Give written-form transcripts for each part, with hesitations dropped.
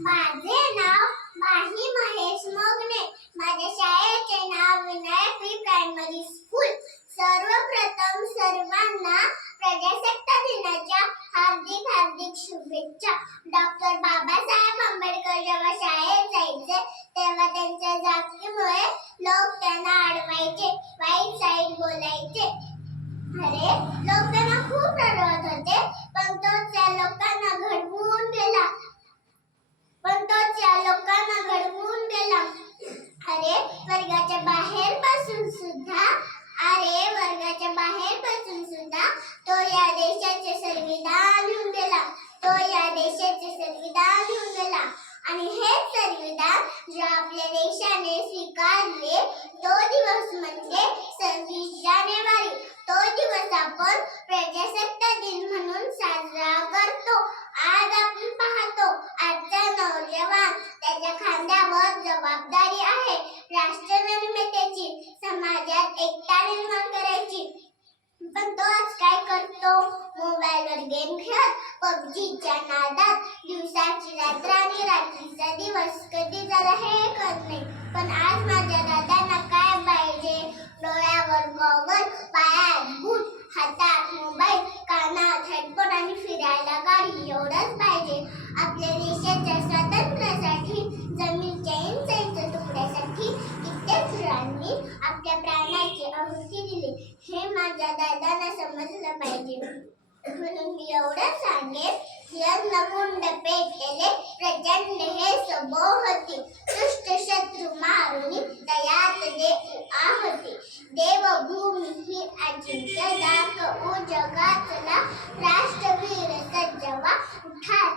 माझे नाव माही महेश मोगणे. माझ्या शाळेचे नाव विनायक प्री प्रायमरी स्कूल. सर्वप्रथम सर्वांना प्रजासत्ताक दिनाच्या हार्दिक हार्दिक शुभेच्छा. डॉक्टर बाबासाहेब आंबेडकर जेव्हा शाळेत जायचे तेव्हा त्यांच्या जातीमुळे लोक त्यांना अडवायचे, वाईट साईड बोलायचे. अरे लोक त्यांना खूप रडवत होते, पण तो त्या लोकांना घडवून गेला. अरे वर्गाच्या बाहेर पासून सुद्धा तो या देशाचे संविधान लिहून गेला. आणि हेच संविधान जे आपल्या देशाने स्वीकारले तो दिवस म्हणजे 26 जानेवारी. तो दिवस आपण प्रजासत्ताक दिन म्हणून साजरा करतो. आज आपण पाहतो आजचा नौजवान त्याच्या खांद्यावर जबाबदारी आहे राष्ट्रनिर्मितीची, समाजात एकता निर्माण करायची. पण तो आज काय करतो? मोबाईलवर गेम खेळत, पबजीच्या नादात दिवसाची रात्र आणि रात्रीचा दिवस कधी झाला हे कळत नाही. पण आज माझ्या दादांना काय पाहिजे? डोळ्यावर गॉगल, पायात बूट, हातात मोबाईल, कानात हेडफोन आणि फिरायला गाडी एवढंच पाहिजे. आपल्या देशाच्या स्वातंत्र्यासाठी, जमिनीच्या इंच तुकड्यासाठी कित्येक वीरांनी आपल्या प्राणाची आहुती दिली हे माझ्या दादांना समजलं पाहिजे. म्हणून मी एवढं सांगेन, मुंड पेटले प्रचंड हे सभोवती, दुष्ट शत्रू मारुनी दयात दे आहोती. देवभूमी ही अजिंक्य दाखवू जगातला, राष्ट्रवीर सज्जवा उठा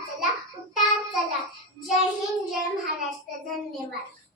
चला. जय हिंद, जय महाराष्ट्र. धन्यवाद.